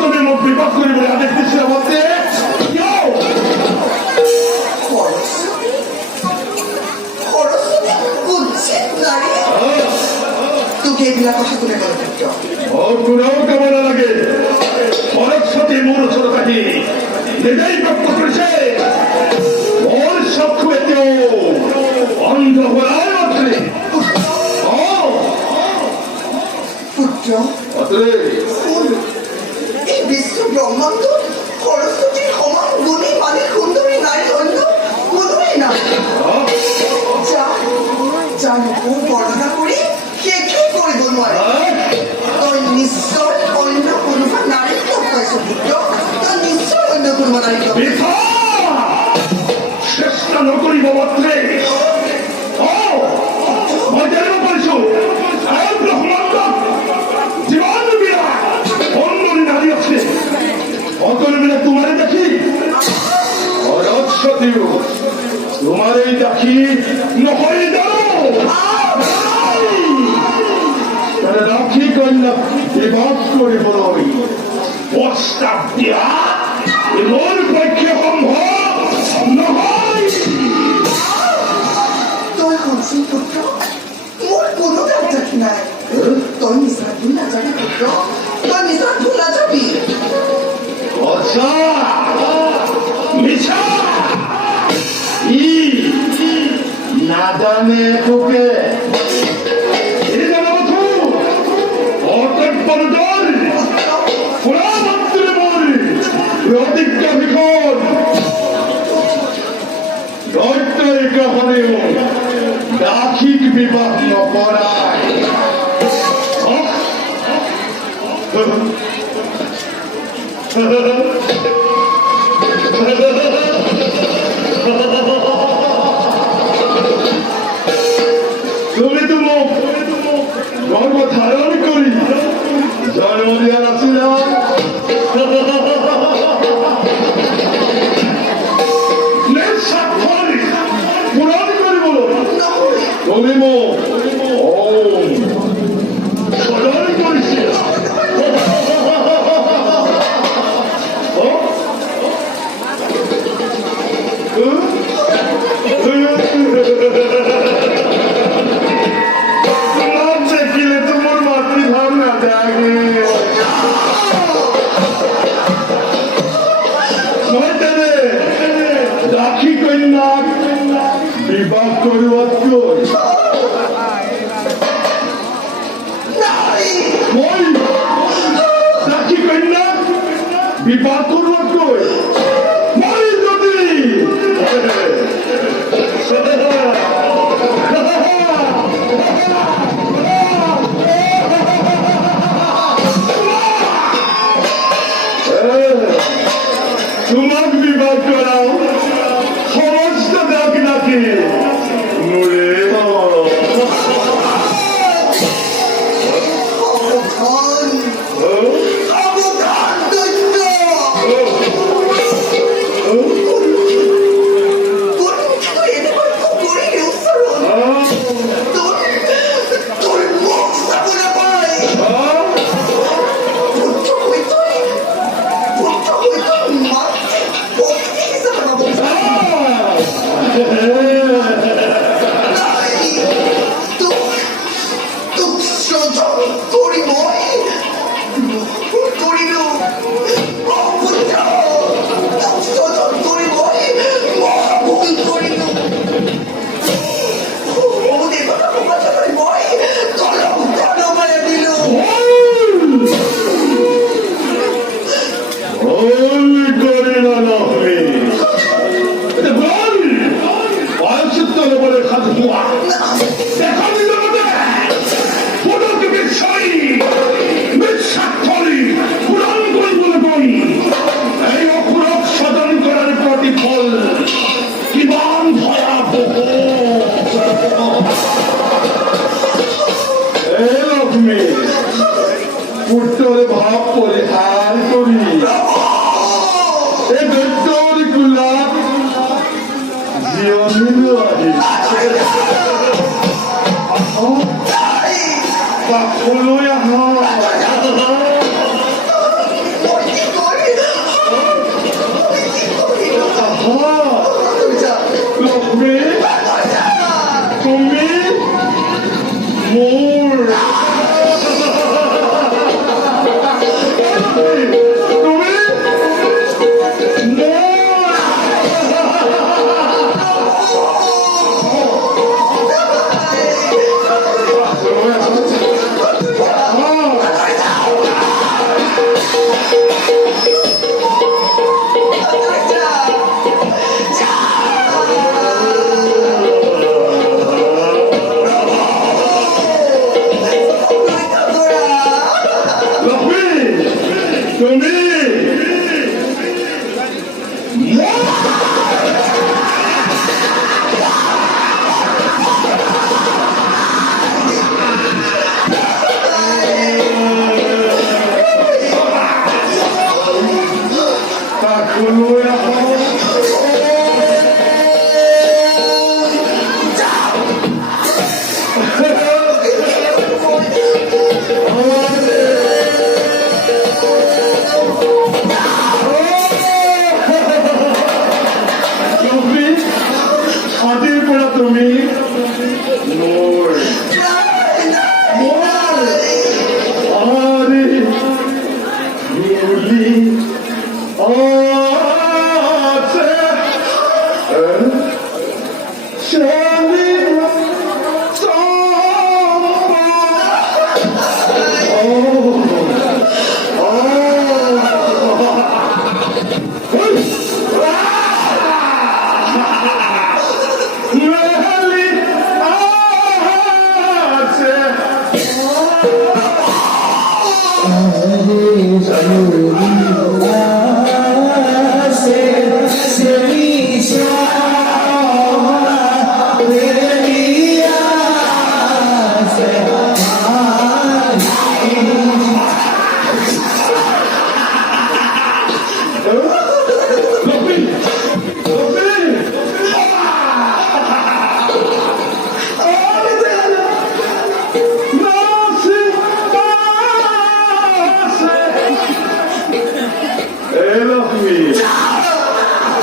তুমি মুখ বিপদ করি বলে আদেশ দিচ্ছিল বলতে তোকে এগুলা কথা তুলে গেল কেমন লাগে সরস্বতী মোর ছোট কাহি নিজেই বক্ত করেছে ওর চক্ষু এতেও অন্ধ হওয়ার মাত্রে পুত্র এই বিশ্ব ব্রহ্মাণ্ড সরস্বতীর সমান গুণী মানে সুন্দরী নারী অন্য কোনোই না যা লোক বর্ণনা করি শেষে কৰিব নোৱাৰে তই নিশ্চয় অন্য কোনোবা নাৰীক লগ পাইছ পুত্ৰ তই নিশ্চয় অন্য কোনোবা নাৰীক লগ চেষ্টা নকৰিব মাত্ৰে মই জানিব পাৰিছো ব্ৰহ্মাণ্ডত যিমান বিৰাট সুন্দৰী নাৰী আছে সকলোবিলাক তোমাৰে দেখি সৰস্বতীও তোমাৰেই দেখি নহয় জানো রাখি কন্যা বিবাদ কৰিবলৈ প্রস্তাব দিয়া এমন পক্ষে সম্ভৱ নহয় তই শুনচোন পুত্ৰ মোৰ কোনো দায়িত্ব নাই তই মিছা ভুল নাযাবি পুত্ৰ তই মিছা ভুল নাযাবি সঁচা মিছা ই নাজানে তোকে প্রতিজ্ঞা বিকল দৈত্যের গ্রহণেও দাখিক বিবাহ নকরায় তুমি তো মুখ গর্ব ধারণ করি জন্ম দেওয়ার আসিলাম তুমি সদয় করেছি দেখিলে তোমার মাতৃভাবনা জাগে রাখি কন্যা বিবাহ করবার রাখি কন্যা বিবাহ করবার মই যদি তোমাক বিবাহ করাও সমস্ত ডাক ডাকে মরে পুত্রের ভাব পরিহার করি এ দৈত্যর গুলাপ জীবনীল বাপলৈ আহ তুলছা লক্ষ্মী তুমি মোৰ তুমি তুমি তাকুলৈ আহক আজিৰ পৰা তুমি মোৰ আরে গুলি আছে স্বামী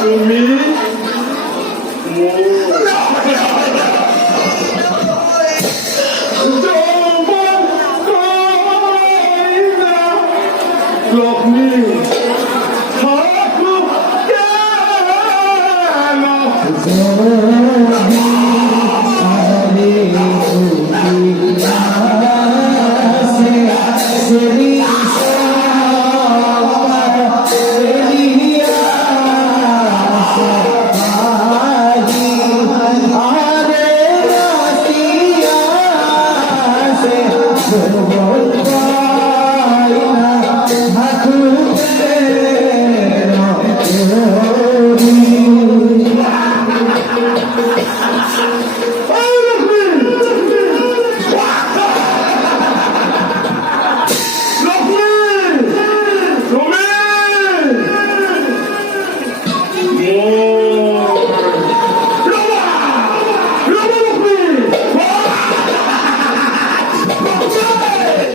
তুমি লক্ষ্মী থাকো Oh,